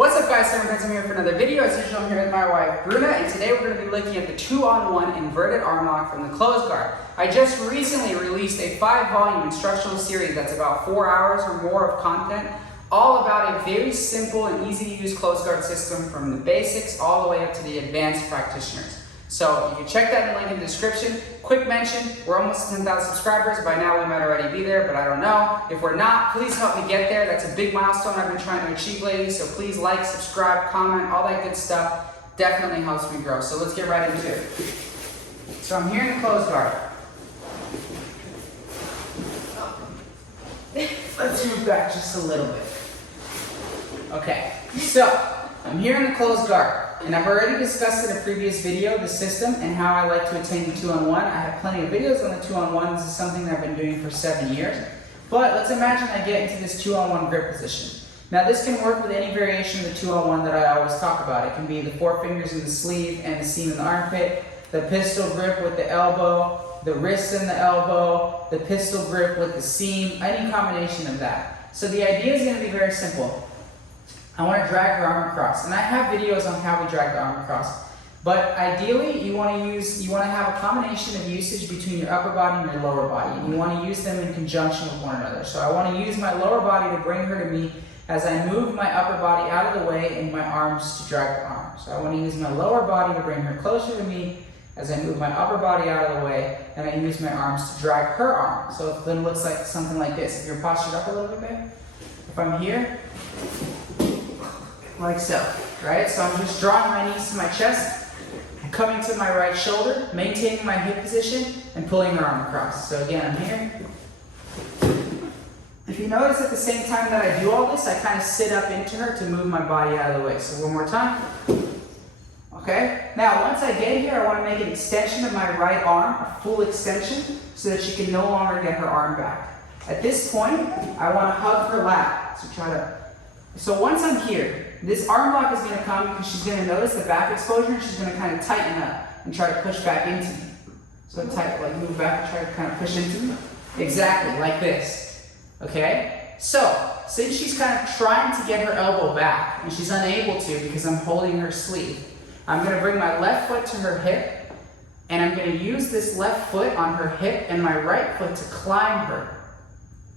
What's up guys, I'm here for another video. As usual, I'm here with my wife Bruna, and today we're going to be looking at the 2-on-1 inverted arm lock from the clothes guard. I just recently released a 5-volume instructional series that's about 4 hours or more of content, all about a very simple and easy to use clothes guard system from the basics all the way up to the advanced practitioners. So you can check that link in the description. Quick mention, we're almost at 10,000 subscribers. By now we might already be there, but I don't know. If we're not, please help me get there. That's a big milestone I've been trying to achieve lately. So please like, subscribe, comment, all that good stuff. Definitely helps me grow. So let's get right into it. So I'm here in the clothes guard. Let's move back just a little bit. Okay, so I'm here in the clothes guard. And I've already discussed in a previous video the system and how I like to attain the 2-on-1. I have plenty of videos on the 2-on-1. This is something that I've been doing for 7 years. But let's imagine I get into this 2-on-1 grip position. Now this can work with any variation of the 2-on-1 that I always talk about. It can be the 4 fingers in the sleeve and the seam in the armpit, the pistol grip with the elbow, the wrist and the elbow, the pistol grip with the seam, any combination of that. So the idea is going to be very simple. I want to drag your arm across, and I have videos on how we drag the arm across. But ideally, you want to have a combination of usage between your upper body and your lower body, and you want to use them in conjunction with one another. So I want to use my lower body to bring her to me as I move my upper body out of the way and my arms to drag the arm. So I want to use my lower body to bring her closer to me as I move my upper body out of the way, and I use my arms to drag her arm. So it then looks like something like this. If you're postured up a little bit, babe. If I'm here, like so, right? So I'm just drawing my knees to my chest, coming to my right shoulder, maintaining my hip position, and pulling her arm across. So again, I'm here. If you notice at the same time that I do all this, I kind of sit up into her to move my body out of the way. So one more time. Okay? Now, once I get here, I want to make an extension of my right arm, a full extension, so that she can no longer get her arm back. At this point, I want to hug her lat. So once I'm here, this arm lock is going to come because she's going to notice the back exposure and she's going to kind of tighten up and try to push back into me. So tight, like move back and try to kind of push into me. Exactly, like this. Okay? So, since she's kind of trying to get her elbow back and she's unable to because I'm holding her sleeve, I'm going to bring my left foot to her hip and I'm going to use this left foot on her hip and my right foot to climb her.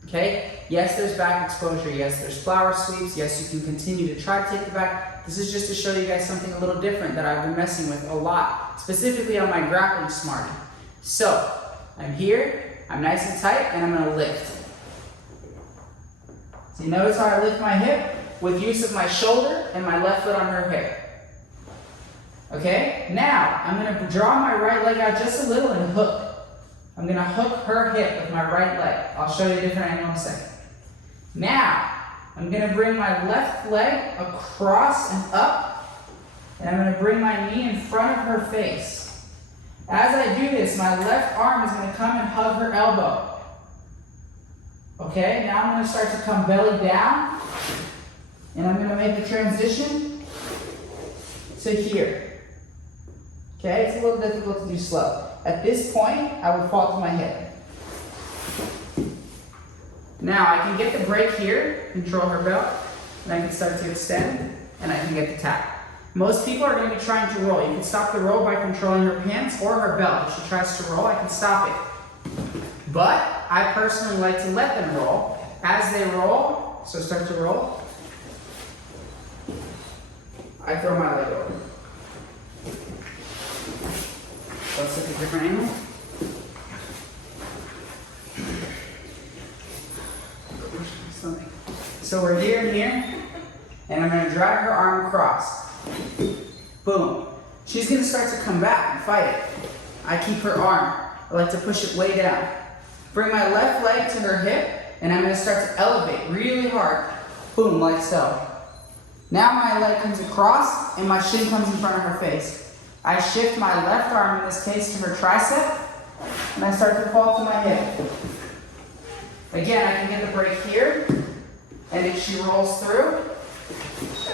Okay? Yes, there's back exposure. Yes, there's flower sweeps. Yes, you can continue to try to take it back. This is just to show you guys something a little different that I've been messing with a lot, specifically on my grappling smarty. So, I'm here, I'm nice and tight, and I'm going to lift. So you notice how I lift my hip with use of my shoulder and my left foot on her hip. Okay? Now, I'm going to draw my right leg out just a little and hook. I'm going to hook her hip with my right leg. I'll show you a different angle in a second. Now, I'm going to bring my left leg across and up, and I'm going to bring my knee in front of her face. As I do this, my left arm is going to come and hug her elbow. Okay, now I'm going to start to come belly down, and I'm going to make the transition to here. Okay, it's a little difficult to do slow. At this point, I would fall to my hip. Now I can get the break here, control her belt, and I can start to extend, and I can get the tap. Most people are going to be trying to roll. You can stop the roll by controlling her pants or her belt. If she tries to roll, I can stop it. But I personally like to let them roll. As they roll, so start to roll, I throw my leg over. Let's look at a different angle. So we're here and here, and I'm going to drag her arm across. Boom. She's going to start to come back and fight it. I keep her arm. I like to push it way down. Bring my left leg to her hip, and I'm going to start to elevate really hard. Boom, like so. Now my leg comes across, and my shin comes in front of her face. I shift my left arm, in this case, to her tricep, and I start to fall to my hip. Again, I can get the break here, and if she rolls through,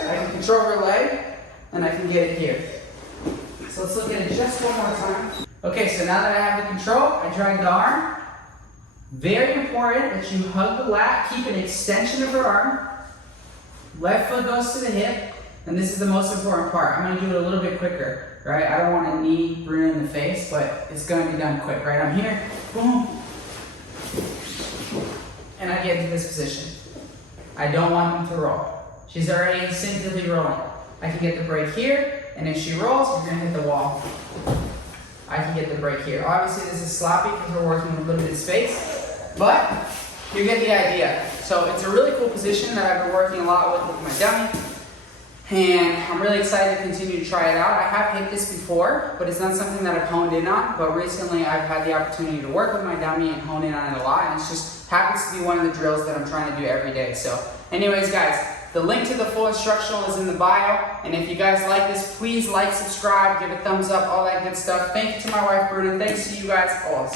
I can control her leg, and I can get it here. So let's look at it just one more time. Okay, so now that I have the control, I drag the arm. Very important that you hug the lat, keep an extension of her arm. Left foot goes to the hip, And this is the most important part. I'm gonna do it a little bit quicker, right? I don't want to knee Bruno in the face, but it's gonna be done quick, right? I'm here, boom, and I get into this position. I don't want them to roll. She's already instinctively rolling. I can get the break here, and if she rolls, we're gonna hit the wall. I can get the break here. Obviously this is sloppy because we're working with limited space, but you get the idea. So it's a really cool position that I've been working a lot with my dummy, and I'm really excited to continue to try it out. I have hit this before, but it's not something that I've honed in on, but recently I've had the opportunity to work with my dummy and hone in on it a lot, and it just happens to be one of the drills that I'm trying to do every day. So anyways guys, the link to the full instructional is in the bio, and if you guys like this, please like, subscribe, give a thumbs up, all that good stuff. Thank you to my wife Bruna, thanks to you guys all.